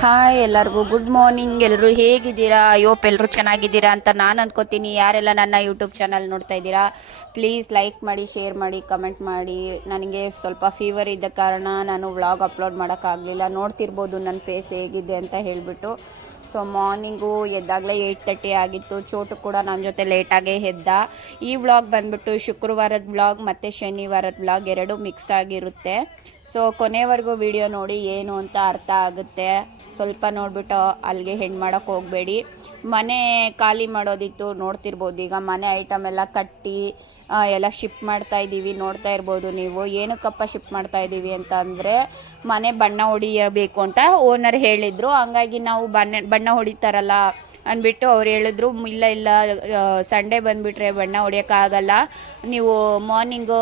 Hi ಎಲ್ಲರಿಗೂ good morning ಎಲ್ಲರೂ ಹೇಗಿದ್ದೀರಾ? ಅಯ್ಯೋಪ್ ಎಲ್ಲರೂ ಚೆನ್ನಾಗಿದ್ದೀರಾ ಅಂತ ನಾನು ಅಂದ್ಕೋತೀನಿ ಯಾರೆಲ್ಲ ನನ್ನ ಯೂಟ್ಯೂಬ್ ಚಾನಲ್ ನೋಡ್ತಾ ಇದ್ದೀರಾ ಪ್ಲೀಸ್ ಲೈಕ್ ಮಾಡಿ ಶೇರ್ ಮಾಡಿ ಕಮೆಂಟ್ ಮಾಡಿ. ನನಗೆ ಸ್ವಲ್ಪ ಫೀವರ್ ಇದ್ದ ಕಾರಣ ನಾನು ವ್ಲಾಗ್ ಅಪ್ಲೋಡ್ ಮಾಡೋಕ್ಕಾಗಲಿಲ್ಲ. ನೋಡ್ತಿರ್ಬೋದು ನನ್ನ ಫೇಸ್ ಹೇಗಿದೆ ಅಂತ ಹೇಳಿಬಿಟ್ಟು. ಸೊ ಮಾರ್ನಿಂಗು ಎದ್ದಾಗಲೇ ಏಯ್ಟ್ ತರ್ಟಿ ಆಗಿತ್ತು. ಚೋಟು ಕೂಡ ನನ್ನ ಜೊತೆ ಲೇಟಾಗೇ ಎದ್ದ. ಈ ವ್ಲಾಗ್ ಬಂದ್ಬಿಟ್ಟು ಶುಕ್ರವಾರದ ವ್ಲಾಗ್ ಮತ್ತು ಶನಿವಾರದ ವ್ಲಾಗ್ ಎರಡು ಮಿಕ್ಸ್ ಆಗಿರುತ್ತೆ. ಸೊ ಕೊನೆವರೆಗೂ ವಿಡಿಯೋ ನೋಡಿ ಏನು ಅಂತ ಅರ್ಥ ಆಗುತ್ತೆ. ಸ್ವಲ್ಪ ನೋಡಿಬಿಟ್ಟು ಅಲ್ಲಿಗೆ ಹೆಣ್ಣು ಮಾಡೋಕ್ಕೆ ಹೋಗಬೇಡಿ. ಮನೆ ಖಾಲಿ ಮಾಡೋದಿತ್ತು, ನೋಡ್ತಿರ್ಬೋದು. ಈಗ ಮನೆ ಐಟಮ್ ಎಲ್ಲ ಕಟ್ಟಿ ಎಲ್ಲ ಶಿಫ್ಟ್ ಮಾಡ್ತಾ ಇದ್ದೀವಿ, ನೋಡ್ತಾ ಇರ್ಬೋದು ನೀವು. ಏನಕ್ಕಪ್ಪ ಶಿಫ್ಟ್ ಮಾಡ್ತಾ ಇದ್ದೀವಿ ಅಂತ ಅಂದರೆ, ಮನೆ ಬಣ್ಣ ಹೊಡಿಯಬೇಕು ಅಂತ ಓನರ್ ಹೇಳಿದರು. ಹಂಗಾಗಿ ನಾವು ಬಣ್ಣ ಬಣ್ಣ ಹೊಡಿತಾರಲ್ಲ ಅಂದ್ಬಿಟ್ಟು ಅವ್ರು ಹೇಳಿದ್ರು, ಇಲ್ಲ ಇಲ್ಲ ಸಂಡೇ ಬಂದುಬಿಟ್ರೆ ಬಣ್ಣ ಹೊಡಿಯೋಕ್ಕಾಗಲ್ಲ. ನೀವು ಮಾರ್ನಿಂಗು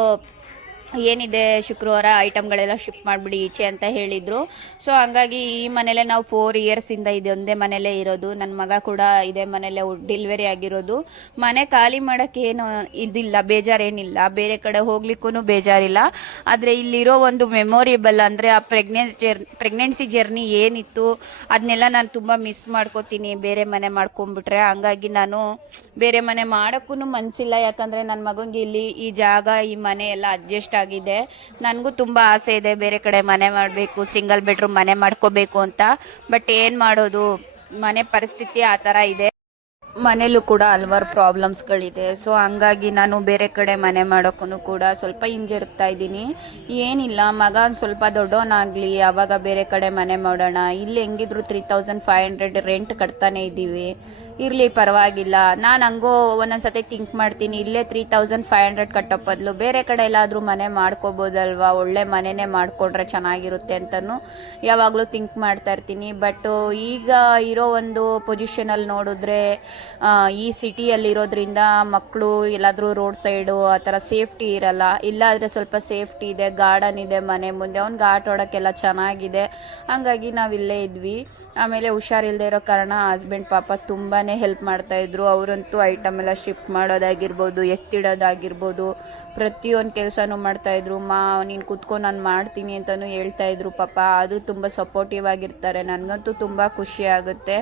ಏನಿದೆ ಶುಕ್ರವಾರ ಐಟಮ್ಗಳೆಲ್ಲ ಶಿಫ್ಟ್ ಮಾಡಿಬಿಡಿ ಈಚೆ ಅಂತ ಹೇಳಿದರು. ಸೊ ಹಂಗಾಗಿ ಈ ಮನೇಲೆ ನಾವು ಫೋರ್ ಇಯರ್ಸಿಂದ ಇದೆ ಒಂದೇ ಮನೇಲೇ ಇರೋದು. ನನ್ನ ಮಗ ಕೂಡ ಇದೇ ಮನೇಲೆ ಡೆಲಿವರಿ ಆಗಿರೋದು. ಮನೆ ಖಾಲಿ ಮಾಡೋಕ್ಕೆ ಏನು ಇದಿಲ್ಲ, ಬೇಜಾರೇನಿಲ್ಲ. ಬೇರೆ ಕಡೆ ಹೋಗ್ಲಿಕ್ಕೂ ಬೇಜಾರಿಲ್ಲ. ಆದರೆ ಇಲ್ಲಿರೋ ಒಂದು ಮೆಮೊರೇಬಲ್ ಅಂದರೆ ಆ ಪ್ರೆಗ್ನೆನ್ಸ್ ಜರ್ ಪ್ರೆಗ್ನೆನ್ಸಿ ಜರ್ನಿ ಏನಿತ್ತು ಅದನ್ನೆಲ್ಲ ನಾನು ತುಂಬ ಮಿಸ್ ಮಾಡ್ಕೋತೀನಿ. ಬೇರೆ ಮನೆ ಮಾಡ್ಕೊಂಬಿಟ್ರೆ. ಹಂಗಾಗಿ ನಾನು ಬೇರೆ ಮನೆ ಮಾಡೋಕ್ಕೂ ಮನಸ್ಸಿಲ್ಲ ಯಾಕಂದರೆ ನನ್ನ ಮಗನಿಗೆ ಇಲ್ಲಿ ಈ ಜಾಗ, ಈ ಮನೆ ಎಲ್ಲ ಅಡ್ಜಸ್ಟ್ ಆಗಿದೆ. ನನಗೂ ತುಂಬ ಆಸೆ ಇದೆ ಬೇರೆ ಕಡೆ ಮನೆ ಮಾಡಬೇಕು ಸಿಂಗಲ್ ಬೆಡ್ರೂಮ್ ಮನೆ ಮಾಡ್ಕೋಬೇಕು ಅಂತ. ಬಟ್ ಏನು ಮಾಡೋದು? ಮನೆ ಪರಿಸ್ಥಿತಿ ಆ ಥರ ಇದೆ. ಮನೇಲೂ ಕೂಡ ಹಲ್ವಾರು ಪ್ರಾಬ್ಲಮ್ಸ್ಗಳಿದೆ ಸೊ ಹಂಗಾಗಿ ನಾನು ಬೇರೆ ಕಡೆ ಮನೆ ಮಾಡೋಕ್ಕೂ ಕೂಡ ಸ್ವಲ್ಪ ಹಿಂಜರುಗ್ತಾ ಇದ್ದೀನಿ. ಏನಿಲ್ಲ, ಮಗ ಸ್ವಲ್ಪ ದೊಡ್ಡವನಾಗಲಿ ಆವಾಗ ಬೇರೆ ಕಡೆ ಮನೆ ಮಾಡೋಣ. ಇಲ್ಲಿ ಹೆಂಗಿದ್ರು three thousand five hundred rent ಕಟ್ತಾನೆ ಇದ್ದೀವಿ. ಇರಲಿ, ಪರವಾಗಿಲ್ಲ. ನಾನು ಹಂಗೋ ಒಂದೊಂದು ಸತಿ ಥಿಂಕ್ ಮಾಡ್ತೀನಿ, ಇಲ್ಲೇ ತ್ರೀ ತೌಸಂಡ್ ಫೈವ್ ಹಂಡ್ರೆಡ್ ಕಟ್ಟೋ ಬದಲು ಬೇರೆ ಕಡೆ ಎಲ್ಲಾದರೂ ಮನೆ ಮಾಡ್ಕೋಬೋದಲ್ವಾ? ಒಳ್ಳೆ ಮನೆನೇ ಮಾಡಿಕೊಂಡ್ರೆ ಚೆನ್ನಾಗಿರುತ್ತೆ ಅಂತಲೂ ಯಾವಾಗಲೂ ಥಿಂಕ್ ಮಾಡ್ತಾ ಇರ್ತೀನಿ. ಬಟ್ ಈಗ ಇರೋ ಒಂದು ಪೊಸಿಷನಲ್ಲಿ ನೋಡಿದ್ರೆ ಈ ಸಿಟಿಯಲ್ಲಿ ಇರೋದ್ರಿಂದ ಮಕ್ಕಳು ಎಲ್ಲಾದರೂ ರೋಡ್ ಸೈಡು ಆ ಥರ ಸೇಫ್ಟಿ ಇರಲ್ಲ. ಇಲ್ಲಾದರೆ ಸ್ವಲ್ಪ ಸೇಫ್ಟಿ ಇದೆ ಗಾರ್ಡನ್ ಇದೆ ಮನೆ ಮುಂದೆ. ಅವ್ನಿಗೆ ಆಟ ಆಡೋಕ್ಕೆಲ್ಲ ಚೆನ್ನಾಗಿದೆ. ಹಂಗಾಗಿ ನಾವು ಇಲ್ಲೇ ಇದ್ವಿ. ಆಮೇಲೆ ಹುಷಾರಿಲ್ಲದೆ ಇರೋ ಕಾರಣ ಹಸ್ಬೆಂಡ್ ಪಾಪ ತುಂಬಾ ಹೆಲ್ಪ್ ಮಾಡ್ತಾಯಿದ್ರು ಅವರಂತೂ ಐಟಮ್ ಎಲ್ಲ ಶಿಫ್ಟ್ ಮಾಡೋದಾಗಿರ್ಬೋದು, ಎತ್ತಿಡೋದಾಗಿರ್ಬೋದು, ಪ್ರತಿಯೊಂದು ಕೆಲಸನೂ ಮಾಡ್ತಾಯಿದ್ರು ಮಾ, ನೀನು ಕುತ್ಕೊ, ನಾನು ಮಾಡ್ತೀನಿ ಅಂತಲೂ ಹೇಳ್ತಾಯಿದ್ರು ಪಾಪ. ಆದರೂ ತುಂಬ ಸಪೋರ್ಟಿವ್ ಆಗಿರ್ತಾರೆ. ನನಗಂತೂ ತುಂಬ ಖುಷಿ ಆಗುತ್ತೆ.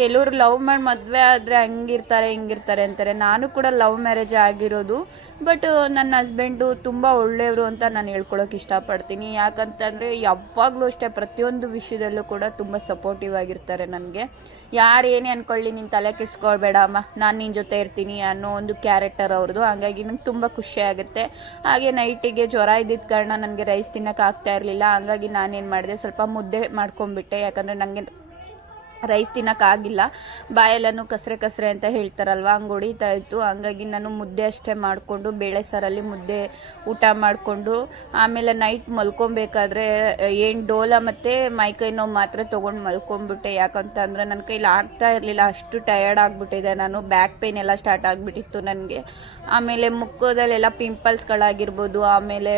ಕೆಲವ್ರು ಲವ್ ಮಾಡಿ ಮದುವೆ ಆದರೆ ಹಂಗಿರ್ತಾರೆ, ಹಿಂಗಿರ್ತಾರೆ ಅಂತಾರೆ. ನಾನು ಕೂಡ ಲವ್ ಮ್ಯಾರೇಜ್ ಆಗಿರೋದು, ಬಟ್ ನನ್ನ ಹಸ್ಬೆಂಡು ತುಂಬ ಒಳ್ಳೆಯವರು ಅಂತ ನಾನು ಹೇಳ್ಕೊಳಕ್ಕೆ ಇಷ್ಟಪಡ್ತೀನಿ. ಯಾಕಂತಂದರೆ ಯಾವಾಗಲೂ ಅಷ್ಟೇ ಪ್ರತಿಯೊಂದು ವಿಷಯದಲ್ಲೂ ಕೂಡ ತುಂಬ ಸಪೋರ್ಟಿವ್ ಆಗಿರ್ತಾರೆ ನನಗೆ. ಯಾರು ಏನೇ ಅಂದ್ಕೊಳ್ಳಿ ನೀನು ತಲೆ ಕೆಡ್ಸ್ಕೊಳ್ಬೇಡ ಅಮ್ಮ, ನಾನು ನಿನ್ನ ಜೊತೆ ಇರ್ತೀನಿ ಅನ್ನೋ ಒಂದು ಕ್ಯಾರೆಕ್ಟರ್ ಅವ್ರದ್ದು ಹಾಗಾಗಿ ನಂಗೆ ತುಂಬ ಖುಷಿ ಆಗುತ್ತೆ. ಹಾಗೆ ನೈಟಿಗೆ ಜ್ವರ ಇದ್ದಿದ್ದ ಕಾರಣ ನನಗೆ ರೈಸ್ ತಿನ್ನೋಕ್ಕಾಗ್ತಾ ಇರಲಿಲ್ಲ. ಹಂಗಾಗಿ ನಾನೇನು ಮಾಡಿದೆ, ಸ್ವಲ್ಪ ಮುದ್ದೆ ಮಾಡ್ಕೊಂಬಿಟ್ಟೆ ಯಾಕಂದರೆ ನನಗೆ ರೈಸ್ ತಿನ್ನೋಕ್ಕಾಗಿಲ್ಲ. ಬಾಯೆಲ್ಲನೂ ಕಸರೆ ಕಸರೆ ಅಂತ ಹೇಳ್ತಾರಲ್ವ, ಹಂಗೆ ಹೊಡಿತಾ ಇತ್ತು. ಹಂಗಾಗಿ ನಾನು ಮುದ್ದೆ ಅಷ್ಟೇ ಮಾಡಿಕೊಂಡು, ಬೇಳೆ ಸಾರಲ್ಲಿ ಮುದ್ದೆ ಊಟ ಮಾಡಿಕೊಂಡು, ಆಮೇಲೆ ನೈಟ್ ಮಲ್ಕೊಬೇಕಾದ್ರೆ, ಏನು ಡೋಲ ಮತ್ತು ಮೈಕೈ ನೋವು ಮಾತ್ರ ತೊಗೊಂಡು ಮಲ್ಕೊಂಡ್ಬಿಟ್ಟೆ ಯಾಕಂತಂದರೆ ನನ್ನ ಕೈಲಿ ಆಗ್ತಾ ಇರಲಿಲ್ಲ, ಅಷ್ಟು ಟಯರ್ಡ್ ಆಗಿಬಿಟ್ಟಿದೆ ನಾನು. ಬ್ಯಾಕ್ ಪೇನ್ ಎಲ್ಲ ಸ್ಟಾರ್ಟ್ ಆಗಿಬಿಟ್ಟಿತ್ತು ನನಗೆ. ಆಮೇಲೆ ಮುಖದಲ್ಲೆಲ್ಲ ಪಿಂಪಲ್ಸ್ಗಳಾಗಿರ್ಬೋದು ಆಮೇಲೆ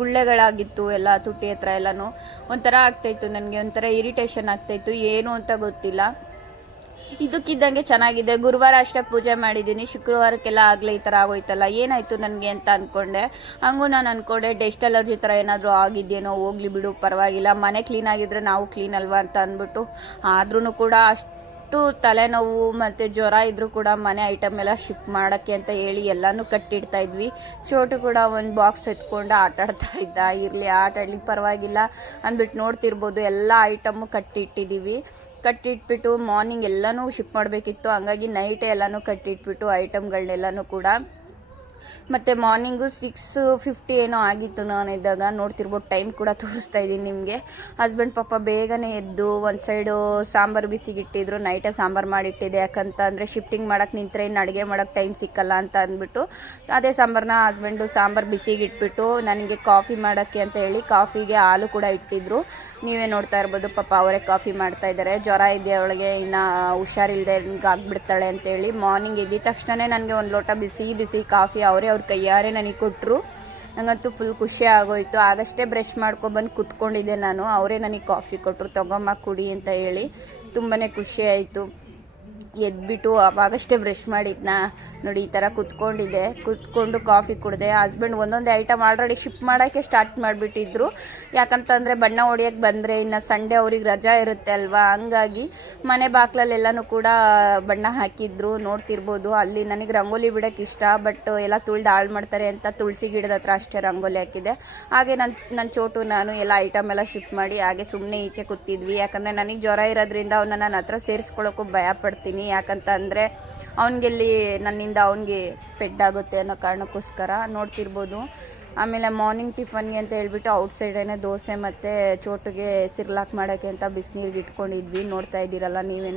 ಗುಳ್ಳೆಗಳಾಗಿತ್ತು ಎಲ್ಲ ತುಟಿ ಹತ್ರ ಎಲ್ಲನೂ. ಒಂಥರ ಆಗ್ತಾಯಿತ್ತು ನನಗೆ, ಒಂಥರ ಇರಿಟೇಷನ್ ಆಗ್ತಾಯಿತ್ತು. ಏನು ಅಂತ ಗೊತ್ತಿಲ್ಲ. ಇದಕ್ಕಿದ್ದಂಗೆ ಚೆನ್ನಾಗಿದೆ. ಗುರುವಾರ ಅಷ್ಟೇ ಪೂಜೆ ಮಾಡಿದ್ದೀನಿ. ಶುಕ್ರವಾರಕ್ಕೆಲ್ಲ ಆಗಲೇ ಈ ಥರ ಆಗೋಯ್ತಲ್ಲ. ಏನಾಯಿತು ನನಗೆ ಅಂತ ಅಂದ್ಕೊಂಡೆ ಹಂಗೂ ನಾನು ಅಂದ್ಕೊಂಡೆ ಡೆಸ್ಟ್ ಅಲರ್ಜಿ ಥರ ಏನಾದರೂ ಆಗಿದೆಯೇನೋ, ಹೋಗ್ಲಿ ಬಿಡು, ಪರವಾಗಿಲ್ಲ. ಮನೆ ಕ್ಲೀನ್ ಆಗಿದ್ರೆ ನಾವು ಕ್ಲೀನ್ ಅಲ್ವಾ ಅಂತ ಅಂದ್ಬಿಟ್ಟು. ಆದ್ರೂ ಕೂಡ ಅಷ್ಟು ತಲೆನೋವು ಮತ್ತು ಜ್ವರ ಇದ್ದರೂ ಕೂಡ ಮನೆ ಐಟಮ್ ಎಲ್ಲ ಶಿಫ್ಟ್ ಮಾಡೋಕ್ಕೆ ಅಂತ ಹೇಳಿ ಎಲ್ಲನೂ ಕಟ್ಟಿಡ್ತಾ ಇದ್ವಿ. ಚೋಟು ಕೂಡ ಒಂದು ಬಾಕ್ಸ್ ಎತ್ಕೊಂಡು ಆಟ ಆಡ್ತಾ ಇದ್ದ. ಇರಲಿ, ಆಟ ಆಡ್ಲಿಕ್ಕೆ ಪರವಾಗಿಲ್ಲ ಅಂದ್ಬಿಟ್ಟು ನೋಡ್ತಿರ್ಬೋದು ಎಲ್ಲ ಐಟಮು ಕಟ್ಟಿಟ್ಟಿದ್ದೀವಿ ಕಟ್ಟಿಟ್ಬಿಟ್ಟು ಮಾರ್ನಿಂಗ್ ಎಲ್ಲನೂ ಶಿಫ್ಟ್ ಮಾಡಬೇಕಿತ್ತು. ಹಂಗಾಗಿ ನೈಟೇ ಎಲ್ಲನೂ ಕಟ್ಟಿಟ್ಬಿಟ್ಟು ಐಟಮ್ಗಳನ್ನೆಲ್ಲನೂ ಕೂಡ ಮತ್ತು ಮಾರ್ನಿಂಗು ಸಿಕ್ಸ್ ಫಿಫ್ಟಿ ಏನೋ ಆಗಿತ್ತು ನಾನು ಇದ್ದಾಗ. ನೋಡ್ತಿರ್ಬೋದು, ಟೈಮ್ ಕೂಡ ತೋರಿಸ್ತಾ ಇದ್ದೀನಿ ನಿಮಗೆ. ಹಸ್ಬೆಂಡ್ ಪಾಪ ಬೇಗನೆ ಎದ್ದು ಒಂದು ಸೈಡು ಸಾಂಬಾರು ಬಿಸಿಗಿಟ್ಟಿದ್ರು ನೈಟೇ ಸಾಂಬಾರು ಮಾಡಿಟ್ಟಿದೆ. ಯಾಕಂತ ಅಂದರೆ ಶಿಫ್ಟಿಂಗ್ ಮಾಡೋಕ್ಕೆ ನಿಂತರೆ ಇನ್ನು ಅಡುಗೆ ಮಾಡೋಕ್ಕೆ ಟೈಮ್ ಸಿಕ್ಕಲ್ಲ ಅಂತ ಅಂದ್ಬಿಟ್ಟು ಅದೇ ಸಾಂಬಾರನ್ನ ಹಸ್ಬೆಂಡು ಸಾಂಬಾರು ಬಿಸಿಗಿಟ್ಬಿಟ್ಟು ನನಗೆ ಕಾಫಿ ಮಾಡೋಕ್ಕೆ ಅಂತ ಹೇಳಿ ಕಾಫಿಗೆ ಹಾಲು ಕೂಡ ಇಟ್ಟಿದ್ರು. ನೀವೇ ನೋಡ್ತಾ ಇರ್ಬೋದು, ಪಾಪ ಅವರೇ ಕಾಫಿ ಮಾಡ್ತಾ ಇದ್ದಾರೆ. ಜ್ವರ ಇದೆ ಅವಳಿಗೆ, ಇನ್ನು ಹುಷಾರಿಲ್ಲದೆ ಆಗ್ಬಿಡ್ತಾಳೆ ಅಂತೇಳಿ ಮಾರ್ನಿಂಗ್ ಎದ್ದಿದ ತಕ್ಷಣವೇ ನನಗೆ ಒಂದು ಲೋಟ ಬಿಸಿ ಬಿಸಿ ಕಾಫಿ ಅವರೇ ಅವ್ರ ಕೈಯಾರೆ ನನಗೆ ಕೊಟ್ಟರು ನನಗಂತೂ ಫುಲ್ ಖುಷಿ ಆಗೋಯ್ತು. ಆಗಷ್ಟೇ ಬ್ರಷ್ ಮಾಡ್ಕೊಬಂದು ಕುತ್ಕೊಂಡಿದ್ದೆ ನಾನು. ಅವರೇ ನನಗೆ ಕಾಫಿ ಕೊಟ್ಟರು ತಗೊಂಬ, ಕುಡಿ ಅಂತ ಹೇಳಿ ತುಂಬಾ ಖುಷಿ ಆಯಿತು. ಎದ್ಬಿಟ್ಟು ಅವಾಗಷ್ಟೇ ಬ್ರಷ್ ಮಾಡಿದ್ನ. ನೋಡಿ, ಈ ಥರ ಕುತ್ಕೊಂಡಿದ್ದೆ. ಕುತ್ಕೊಂಡು ಕಾಫಿ ಕುಡಿದೆ. ಹಸ್ಬೆಂಡ್ ಒಂದೊಂದೇ ಐಟಮ್ ಆಲ್ರೆಡಿ ಶಿಫ್ಟ್ ಮಾಡೋಕ್ಕೆ ಸ್ಟಾರ್ಟ್ ಮಾಡಿಬಿಟ್ಟಿದ್ರು. ಯಾಕಂತಂದರೆ ಬಣ್ಣ ಹೊಡಿಯೋಕ್ಕೆ ಬಂದರೆ, ಇನ್ನು ಸಂಡೇ ಅವ್ರಿಗೆ ರಜಾ ಇರುತ್ತೆ ಅಲ್ವಾ? ಹಂಗಾಗಿ ಮನೆ ಬಾಗ್ಲಲ್ಲೆಲ್ಲನೂ ಕೂಡ ಬಣ್ಣ ಹಾಕಿದ್ರು. ನೋಡ್ತಿರ್ಬೋದು, ಅಲ್ಲಿ ನನಗೆ ರಂಗೋಲಿ ಬಿಡೋಕ್ಕೆ ಇಷ್ಟ ಬಟ್ ಎಲ್ಲ ತುಳ್ದು ಹಾಳು ಮಾಡ್ತಾರೆ ಅಂತ ತುಳಸಿ ಗಿಡದ ಹತ್ರ ಅಷ್ಟೇ ರಂಗೋಲಿ ಹಾಕಿದೆ. ಹಾಗೆ ನನ್ನ ನನ್ನ ಚೋಟು, ನಾನು ಎಲ್ಲ ಐಟಮ್ ಎಲ್ಲ ಶಿಫ್ಟ್ ಮಾಡಿ, ಹಾಗೆ ಸುಮ್ಮನೆ ಈಚೆ ಕೂತಿದ್ವಿ. ಯಾಕಂದರೆ ನನಗೆ ಜ್ವರ ಇರೋದ್ರಿಂದ ಅವನ್ನ ನನ್ನ ಹತ್ರ ಸೇರಿಸ್ಕೊಳ್ಳೋಕ್ಕೂ ಭಯ ಪಡ್ತೀನಿ. ಯಾಕಂತ ಅಂದರೆ ಅವನಿಗೆಲ್ಲಿ ನನ್ನಿಂದ ಅವನಿಗೆ ಸ್ಪೆಡ್ ಆಗುತ್ತೆ ಅನ್ನೋ ಕಾರಣಕ್ಕೋಸ್ಕರ ನೋಡ್ತಿರ್ಬೋದು. ಆಮೇಲೆ ಮಾರ್ನಿಂಗ್ ಟಿಫನ್ಗೆ ಅಂತ ಹೇಳ್ಬಿಟ್ಟು ಔಟ್ಸೈಡೇ ದೋಸೆ ಮತ್ತು ಚೋಟಿಗೆ ಸಿರ್ಲಾಕ್ ಮಾಡೋಕ್ಕೆ ಅಂತ ಬಿಸಿನೀರಿಗೆ ಇಟ್ಕೊಂಡಿದ್ವಿ. ನೋಡ್ತಾ ಇದ್ದೀರಲ್ಲ ನೀವೇ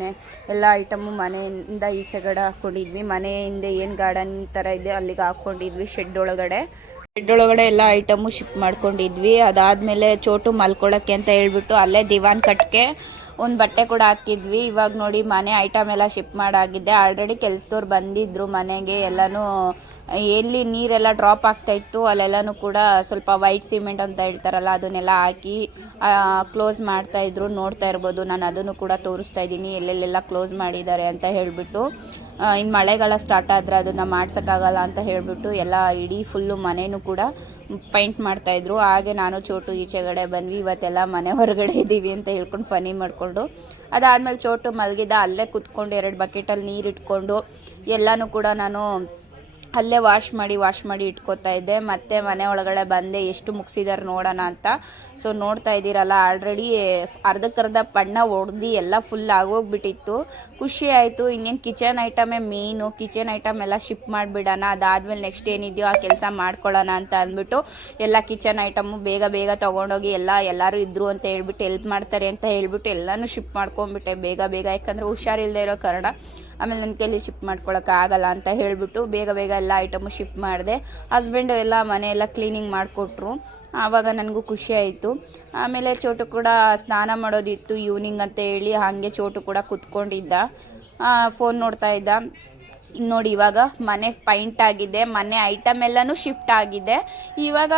ಎಲ್ಲ ಐಟಮು ಮನೆಯಿಂದ ಈಚೆಗಡೆ ಹಾಕ್ಕೊಂಡಿದ್ವಿ. ಮನೆಯಿಂದ ಏನು ಗಾರ್ಡನ್ ಥರ ಇದೆ ಅಲ್ಲಿಗೆ ಹಾಕ್ಕೊಂಡಿದ್ವಿ ಶೆಡ್ ಒಳಗಡೆ. ಶೆಡ್ ಒಳಗಡೆ ಎಲ್ಲ ಐಟಮು ಶಿಫ್ಟ್ ಮಾಡ್ಕೊಂಡಿದ್ವಿ. ಅದಾದಮೇಲೆ ಚೋಟು ಮಲ್ಕೊಳ್ಳೋಕ್ಕೆ ಅಂತ ಹೇಳ್ಬಿಟ್ಟು ಅಲ್ಲೇ ದಿವಾನ್ ಕಟ್ಗೆ ಒಂದು ಬಟ್ಟೆ ಕೂಡ ಹಾಕಿದ್ವಿ. ಇವಾಗ ನೋಡಿ ಮನೆ ಐಟಮ್ ಎಲ್ಲ ಶಿಫ್ಟ್ ಮಾಡಾಗಿದ್ದೆ ಆಲ್ರೆಡಿ ಕೆಲ್ಸದವ್ರು ಬಂದಿದ್ರು ಮನೆಗೆ. ಎಲ್ಲನೂ ಎಲ್ಲಿ ನೀರೆಲ್ಲ ಡ್ರಾಪ್ ಆಗ್ತಾ ಇತ್ತು, ಅಲ್ಲೆಲ್ಲನೂ ಕೂಡ ಸ್ವಲ್ಪ ವೈಟ್ ಸಿಮೆಂಟ್ ಅಂತ ಹೇಳ್ತಾರಲ್ಲ, ಅದನ್ನೆಲ್ಲ ಹಾಕಿ ಕ್ಲೋಸ್ ಮಾಡ್ತಾ ಇದ್ರು, ನೋಡ್ತಾ ಇರ್ಬೋದು. ನಾನು ಅದನ್ನು ಕೂಡ ತೋರಿಸ್ತಾ ಇದ್ದೀನಿ, ಎಲ್ಲೆಲ್ಲೆಲ್ಲ ಕ್ಲೋಸ್ ಮಾಡಿದ್ದಾರೆ ಅಂತ ಹೇಳಿಬಿಟ್ಟು. ಇನ್ನು ಮಳೆಗಾಲ ಸ್ಟಾರ್ಟ್ ಆದರೆ ಅದನ್ನು ಮಾಡ್ಸೋಕ್ಕಾಗಲ್ಲ ಅಂತ ಹೇಳಿಬಿಟ್ಟು ಎಲ್ಲ ಇಡೀ ಫುಲ್ಲು ಮನೆಯೂ ಕೂಡ ಪೈಂಟ್ ಮಾಡ್ತಾಯಿದ್ರು ಹಾಗೆ ನಾನು ಚೋಟು ಈಚೆಗಡೆ ಬಂದ್ವಿ, ಇವತ್ತೆಲ್ಲ ಮನೆ ಹೊರಗಡೆ ಇದ್ದೀವಿ ಅಂತ ಹೇಳ್ಕೊಂಡು ಫನಿ ಮಾಡಿಕೊಂಡು. ಅದಾದಮೇಲೆ ಚೋಟು ಮಲಗಿದ ಅಲ್ಲೇ ಕುತ್ಕೊಂಡು, ಎರಡು ಬಕೆಟಲ್ಲಿ ನೀರು ಇಟ್ಕೊಂಡು ಎಲ್ಲನೂ ಕೂಡ ನಾನು ಅಲ್ಲೇ ವಾಶ್ ಮಾಡಿ ವಾಶ್ ಮಾಡಿ ಇಟ್ಕೋತಾ ಇದ್ದೆ. ಮತ್ತೆ ಮನೆ ಒಳಗಡೆ ಬಂದೆ, ಎಷ್ಟು ಮುಗಿಸಿದಾರೆ ನೋಡೋಣ ಅಂತ. ಸೊ ನೋಡ್ತಾ ಇದ್ದೀರಲ್ಲ ಆಲ್ರೆಡಿ ಅರ್ಧಕ್ಕರ್ಧ ಬಣ್ಣ ಒಡ್ದು ಎಲ್ಲ ಫುಲ್ ಆಗೋಗ್ಬಿಟ್ಟಿತ್ತು. ಖುಷಿ ಆಯಿತು. ಇನ್ನೇನು ಕಿಚನ್ ಐಟಮೇ ಮೇಯ್ನು ಕಿಚನ್ ಐಟಮ್ ಎಲ್ಲ ಶಿಫ್ಟ್ ಮಾಡಿಬಿಡೋಣ. ಅದಾದಮೇಲೆ ನೆಕ್ಸ್ಟ್ ಏನಿದೆಯೋ ಆ ಕೆಲಸ ಮಾಡ್ಕೊಳ್ಳೋಣ ಅಂತ ಅಂದ್ಬಿಟ್ಟು ಎಲ್ಲ ಕಿಚನ್ ಐಟಮು ಬೇಗ ಬೇಗ ತೊಗೊಂಡೋಗಿ ಎಲ್ಲ, ಎಲ್ಲರೂ ಇದ್ರು ಅಂತ ಹೇಳ್ಬಿಟ್ಟು ಹೆಲ್ಪ್ ಮಾಡ್ತಾರೆ ಅಂತ ಹೇಳ್ಬಿಟ್ಟು ಎಲ್ಲನೂ ಶಿಫ್ಟ್ ಮಾಡ್ಕೊಂಡ್ಬಿಟ್ಟೆ. ಬೇಗ ಬೇಗ, ಯಾಕಂದರೆ ಹುಷಾರಿಲ್ಲದೆ ಇರೋ ಕಾರಣ. ಆಮೇಲೆ ನನ್ನ ಕೈಲಿ ಶಿಫ್ಟ್ ಮಾಡ್ಕೊಳಕ್ಕೆ ಆಗಲ್ಲ ಅಂತ ಹೇಳಿಬಿಟ್ಟು ಬೇಗ ಬೇಗ ಎಲ್ಲ ಐಟಮು ಶಿಫ್ಟ್ ಮಾಡಿದೆ. ಹಸ್ಬೆಂಡು ಎಲ್ಲ ಮನೆಯೆಲ್ಲ ಕ್ಲೀನಿಂಗ್ ಮಾಡಿಕೊಟ್ರು. ಆವಾಗ ನನಗೂ ಖುಷಿ ಆಯಿತು. ಆಮೇಲೆ ಚೋಟು ಕೂಡ ಸ್ನಾನ ಮಾಡೋದಿತ್ತು ಈವ್ನಿಂಗ್ ಅಂತ ಹೇಳಿ ಹಾಗೆ ಚೋಟು ಕೂಡ ಕುತ್ಕೊಂಡಿದ್ದ. ಫೋನ್ ನೋಡ್ತಾ ಇದ್ದ. ನೋಡಿ ಇವಾಗ ಮನೆ ಪೈಂಟ್ ಆಗಿದೆ, ಮನೆ ಐಟಮ್ ಎಲ್ಲನೂ ಶಿಫ್ಟ್ ಆಗಿದೆ. ಇವಾಗ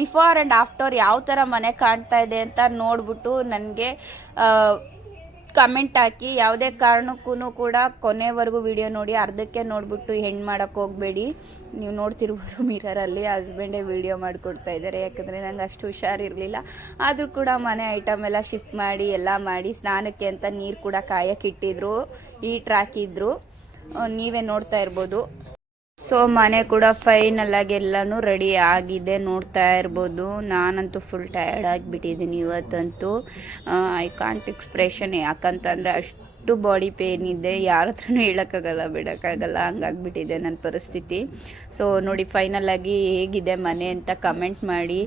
ಬಿಫೋರ್ ಆ್ಯಂಡ್ ಆಫ್ಟರ್ ಯಾವ ಥರ ಮನೆ ಕಾಣ್ತಾ ಇದೆ ಅಂತ ನೋಡ್ಬಿಟ್ಟು ನನಗೆ ಕಮೆಂಟ್ ಹಾಕಿ. ಯಾವುದೇ ಕಾರಣಕ್ಕೂ ಕೂಡ ಕೊನೆವರೆಗೂ ವಿಡಿಯೋ ನೋಡಿ, ಅರ್ಧಕ್ಕೆ ನೋಡಿಬಿಟ್ಟು ಹೆಣ್ಣು ಮಾಡೋಕ್ಕೆ ಹೋಗಬೇಡಿ. ನೀವು ನೋಡ್ತಿರ್ಬೋದು ಮಿರರಲ್ಲಿ ಹಸ್ಬೆಂಡೇ ವಿಡಿಯೋ ಮಾಡಿಕೊಡ್ತಾ ಇದ್ದಾರೆ. ಯಾಕಂದರೆ ನಂಗೆ ಅಷ್ಟು ಹುಷಾರಿರಲಿಲ್ಲ. ಆದರೂ ಕೂಡ ಮನೆ ಐಟಮ್ ಎಲ್ಲ ಶಿಫ್ಟ್ ಮಾಡಿ, ಎಲ್ಲ ಮಾಡಿ, ಸ್ನಾನಕ್ಕೆ ಅಂತ ನೀರು ಕೂಡ ಕಾಯಕ್ಕಿಟ್ಟಿದ್ರು ಈಟ್ರ್ ಹಾಕಿದ್ರು ನೀವೇ ನೋಡ್ತಾ ಇರ್ಬೋದು. ಸೊ, ಮನೆ ಕೂಡ ಫೈನಲ್ ಆಗಿ ಎಲ್ಲಾನು ರೆಡಿ ಆಗಿದೆ ನೋಡ್ತಾ ಇರ್ಬೋದು. ನಾನಂತೂ ಫುಲ್ ಟಯರ್ಡ್ ಆಗಿಬಿಟ್ಟಿದ್ದೀನಿ ಇವತ್ತಂತೂ. ಐ ಕಾಂಟ್ ಎಕ್ಸ್ಪ್ರೆಷನ್ ಯಾಕಂತಂದರೆ ಅಷ್ಟು ಬಾಡಿ ಪೇನ್ ಇದೆ, ಯಾರ ಹತ್ರನೂ ಹೇಳೋಕ್ಕಾಗಲ್ಲ, ಬಿಡೋಕ್ಕಾಗಲ್ಲ, ಹಂಗಾಗ್ಬಿಟ್ಟಿದೆ ನನ್ನ ಪರಿಸ್ಥಿತಿ. ಸೊ ನೋಡಿ ಫೈನಲ್ ಆಗಿ ಹೇಗಿದೆ ಮನೆ ಅಂತ ಕಮೆಂಟ್ ಮಾಡಿ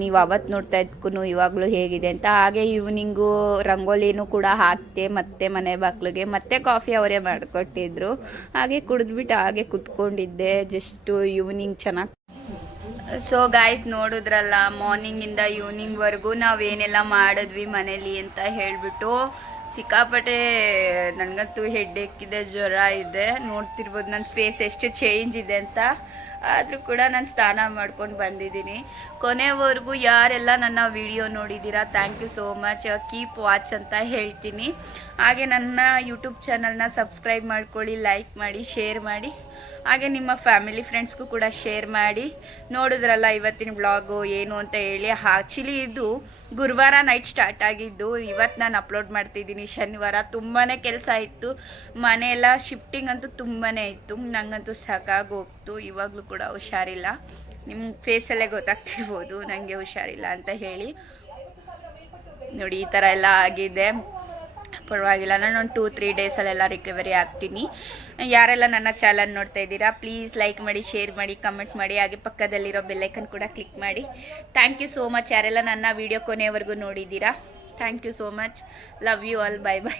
ನೀವು ಅವತ್ತು ನೋಡ್ತಾ ಇದ್ಕೂ ಇವಾಗಲೂ ಹೇಗಿದೆ ಅಂತ. ಹಾಗೆ ಈವ್ನಿಂಗು ರಂಗೋಲಿನೂ ಕೂಡ ಹಾಕ್ತೆ, ಮತ್ತೆ ಮನೆ ಬಾಗ್ಲಿಗೆ, ಮತ್ತೆ ಕಾಫಿ ಅವರೇ ಮಾಡಿಕೊಟ್ಟಿದ್ರು. ಹಾಗೆ ಕುಡಿದ್ಬಿಟ್ಟು ಹಾಗೆ ಕುತ್ಕೊಂಡಿದ್ದೆ ಜಸ್ಟು ಈವ್ನಿಂಗ್ ಚೆನ್ನಾಗಿ. ಸೊ ಗಾಯ್ಸ್ ನೋಡಿದ್ರಲ್ಲ ಮಾರ್ನಿಂಗಿಂದ ಈವ್ನಿಂಗ್ವರೆಗೂ ನಾವೇನೆಲ್ಲ ಮಾಡಿದ್ವಿ ಮನೇಲಿ ಅಂತ ಹೇಳಿಬಿಟ್ಟು ಸಿಕ್ಕಾಪಟ್ಟೆ ನನಗಂತೂ ಹೆಡ್ ಎಕ್ಕಿದೆ ಜ್ವರ ಇದೆ. ನೋಡ್ತಿರ್ಬೋದು ನನ್ನ ಫೇಸ್ ಎಷ್ಟು ಚೇಂಜ್ ಇದೆ ಅಂತ. ಆದರೂ ಕೂಡ ನಾನು ಸ್ನಾನ ಮಾಡ್ಕೊಂಡು ಬಂದಿದ್ದೀನಿ. ಕೊನೆವರೆಗೂ ಯಾರೆಲ್ಲ ನನ್ನ ವಿಡಿಯೋ ನೋಡಿದ್ದೀರಾ thank you so much keep watch ಅಂತ ಹೇಳ್ತೀನಿ. ಹಾಗೆ ನನ್ನ ಯೂಟ್ಯೂಬ್ ಚಾನಲ್ನ ಸಬ್ಸ್ಕ್ರೈಬ್ ಮಾಡ್ಕೊಳ್ಳಿ ಲೈಕ್ ಮಾಡಿ ಶೇರ್ ಮಾಡಿ. ಹಾಗೆ ನಿಮ್ಮ ಫ್ಯಾಮಿಲಿ ಫ್ರೆಂಡ್ಸ್ಗೂ ಕೂಡ ಶೇರ್ ಮಾಡಿ. ನೋಡಿದ್ರಲ್ಲ ಇವತ್ತಿನ ಬ್ಲಾಗು ಏನು ಅಂತ ಹೇಳಿ. ಆ್ಯಕ್ಚುಲಿ ಇದು ಗುರುವಾರ ನೈಟ್ ಸ್ಟಾರ್ಟ್ ಆಗಿದ್ದು, ಇವತ್ತು ನಾನು ಅಪ್ಲೋಡ್ ಮಾಡ್ತಿದ್ದೀನಿ. ಶನಿವಾರ ತುಂಬಾ ಕೆಲಸ ಇತ್ತು. ಮನೆಯೆಲ್ಲ ಶಿಫ್ಟಿಂಗ್ ಅಂತೂ ತುಂಬಾ ಇತ್ತು. ನಂಗಂತೂ ಸಾಕಾಗೋಗ್ತು ಇವಾಗಲೂ ಕೂಡ ಹುಷಾರಿಲ್ಲ. ನಿಮ್ಮ ಫೇಸಲ್ಲೇ ಗೊತ್ತಾಗ್ತಿರ್ಬೋದು ನನಗೆ ಹುಷಾರಿಲ್ಲ ಅಂತ ಹೇಳಿ. ನೋಡಿ, ಈ ಥರ ಎಲ್ಲ ಆಗಿದೆ. ಪರವಾಗಿಲ್ಲ, ನಾನು ಒಂದು ಟೂ ತ್ರೀ ಡೇಸಲ್ಲೆಲ್ಲ ರಿಕವರಿ ಆಗ್ತೀನಿ. ಯಾರೆಲ್ಲ ನನ್ನ ಚಾನಲ್ ನೋಡ್ತಾ ಇದ್ದೀರಾ ಪ್ಲೀಸ್ ಲೈಕ್ ಮಾಡಿ ಶೇರ್ ಮಾಡಿ ಕಮೆಂಟ್ ಮಾಡಿ, ಹಾಗೆ ಪಕ್ಕದಲ್ಲಿರೋ ಬೆಲ್ಲೈಕನ್ ಕೂಡ ಕ್ಲಿಕ್ ಮಾಡಿ. ಥ್ಯಾಂಕ್ ಯು ಸೋ ಮಚ್ ಯಾರೆಲ್ಲ ನನ್ನ ವೀಡಿಯೋ ಕೊನೆಯವರೆಗೂ ನೋಡಿದ್ದೀರಾ thank you so much love you all bye bye